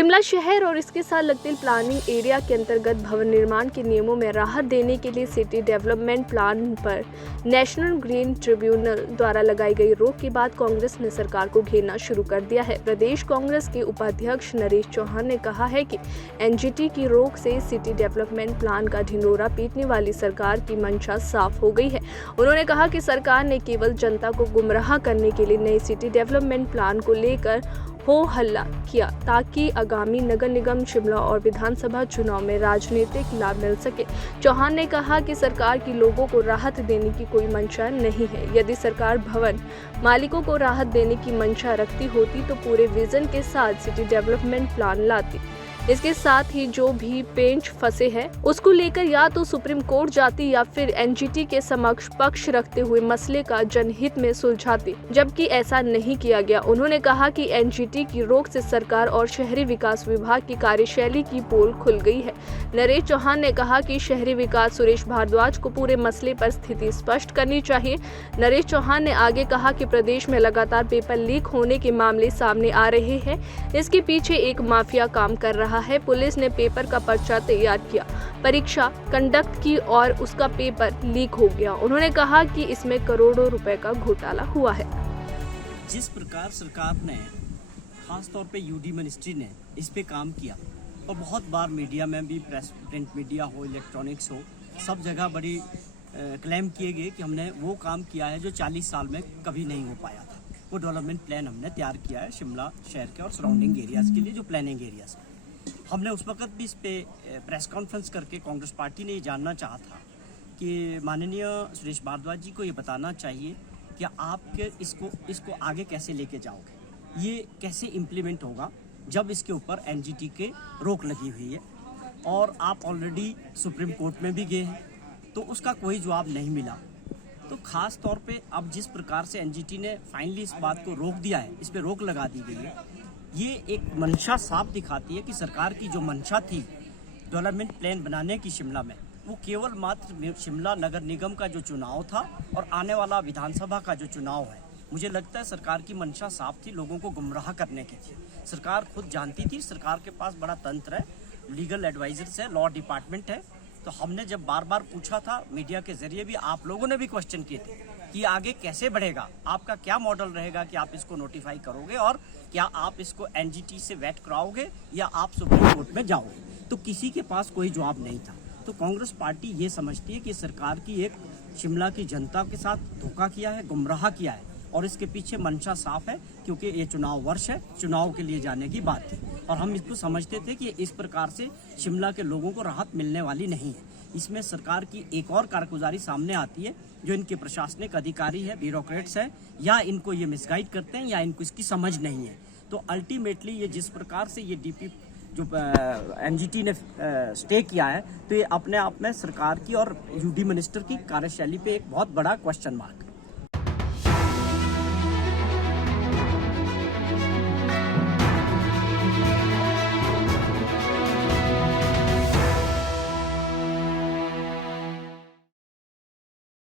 शिमला शहर और इसके साथ लगते प्लानिंग एरिया के अंतर्गत भवन निर्माण के नियमों में राहत देने के लिए सिटी डेवलपमेंट प्लान पर नेशनल ग्रीन ट्रिब्यूनल द्वारा लगाई गई रोक के बाद कांग्रेस ने सरकार को घेरना शुरू कर दिया है। प्रदेश कांग्रेस के उपाध्यक्ष नरेश चौहान ने कहा है कि एनजीटी की रोक से सिटी डेवलपमेंट प्लान का ढिंढोरा पीटने वाली सरकार की मंशा साफ हो गई है। उन्होंने कहा कि सरकार ने केवल जनता को गुमराह करने के लिए नए सिटी डेवलपमेंट प्लान को लेकर हो हल्ला किया ताकि आगामी नगर निगम शिमला और विधानसभा चुनाव में राजनीतिक लाभ मिल सके। चौहान ने कहा कि सरकार की लोगों को राहत देने की कोई मंशा नहीं है। यदि सरकार भवन मालिकों को राहत देने की मंशा रखती होती तो पूरे विजन के साथ सिटी डेवलपमेंट प्लान लाती। इसके साथ ही जो भी पेंच फंसे हैं उसको लेकर या तो सुप्रीम कोर्ट जाती या फिर एनजीटी के समक्ष पक्ष रखते हुए मसले का जनहित में सुलझाती, जबकि ऐसा नहीं किया गया। उन्होंने कहा कि एनजीटी की रोक से सरकार और शहरी विकास विभाग की कार्यशैली की पोल खुल गई है। नरेश चौहान ने कहा कि शहरी विकास सुरेश भारद्वाज को पूरे मसले पर स्थिति स्पष्ट करनी चाहिए। नरेश चौहान ने आगे कहा कि प्रदेश में लगातार पेपर लीक होने के मामले सामने आ रहे हैं। इसके पीछे एक माफिया काम कर रहा है। पुलिस ने पेपर का पर्चा तैयार किया, परीक्षा कंडक्ट की और उसका पेपर लीक हो गया। उन्होंने कहा कि इसमें करोड़ों रुपए का घोटाला हुआ है। जिस प्रकार सरकार ने खास तौर पे यूडी मिनिस्ट्री ने इस पे काम किया और बहुत बार मीडिया में भी, प्रेस प्रिंट मीडिया हो, इलेक्ट्रॉनिक्स हो, सब जगह बड़ी क्लेम किए गए कि हमने वो काम किया है जो 40 साल में कभी नहीं हो पाया था। वो डेवलपमेंट प्लान हमने तैयार किया है शिमला शहर के और सराउंडिंग एरियाज के लिए, जो प्लानिंग एरियाज। हमने उस वक्त भी इस पे प्रेस कॉन्फ्रेंस करके कांग्रेस पार्टी ने ये जानना चाहा था कि माननीय सुरेश भारद्वाज जी को ये बताना चाहिए कि आप इसको आगे कैसे लेके जाओगे, ये कैसे इम्प्लीमेंट होगा जब इसके ऊपर एनजीटी के रोक लगी हुई है और आप ऑलरेडी सुप्रीम कोर्ट में भी गए हैं, तो उसका कोई जवाब नहीं मिला। तो खास तौर पे अब जिस प्रकार से एनजीटी ने फाइनली इस बात को रोक दिया है, इस पे रोक लगा दी गई है, ये एक मंशा साफ दिखाती है कि सरकार की जो मंशा थी डेवलपमेंट प्लान बनाने की शिमला में, वो केवल मात्र शिमला नगर निगम का जो चुनाव था और आने वाला विधानसभा का जो चुनाव है, मुझे लगता है सरकार की मंशा साफ थी, लोगों को गुमराह करने की थी। सरकार खुद जानती थी, सरकार के पास बड़ा तंत्र है, लीगल एडवाइजर्स है, लॉ डिपार्टमेंट है। तो हमने जब बार बार पूछा था, मीडिया के जरिए भी आप लोगों ने भी क्वेश्चन किए थे कि आगे कैसे बढ़ेगा, आपका क्या मॉडल रहेगा कि आप इसको नोटिफाई करोगे और क्या आप इसको एनजीटी से वेट कराओगे या आप सुप्रीम कोर्ट में जाओगे, तो किसी के पास कोई जवाब नहीं था। तो कांग्रेस पार्टी ये समझती है कि सरकार की एक शिमला की जनता के साथ धोखा किया है, गुमराह किया है और इसके पीछे मंशा साफ है, क्योंकि ये चुनाव वर्ष है, चुनाव के लिए जाने की बात थी और हम इसको समझते थे कि इस प्रकार से शिमला के लोगों को राहत मिलने वाली नहीं है। इसमें सरकार की एक और कारगुजारी सामने आती है, जो इनके प्रशासनिक अधिकारी है, ब्यूरोक्रेट्स है, या इनको ये मिसगाइड करते हैं या इनको इसकी समझ नहीं है। तो अल्टीमेटली ये जिस प्रकार से ये डीपी जो एनजीटी ने स्टे किया है, तो ये अपने आप में सरकार की और यूडी मिनिस्टर की कार्यशैली पे एक बहुत बड़ा क्वेश्चन मार्क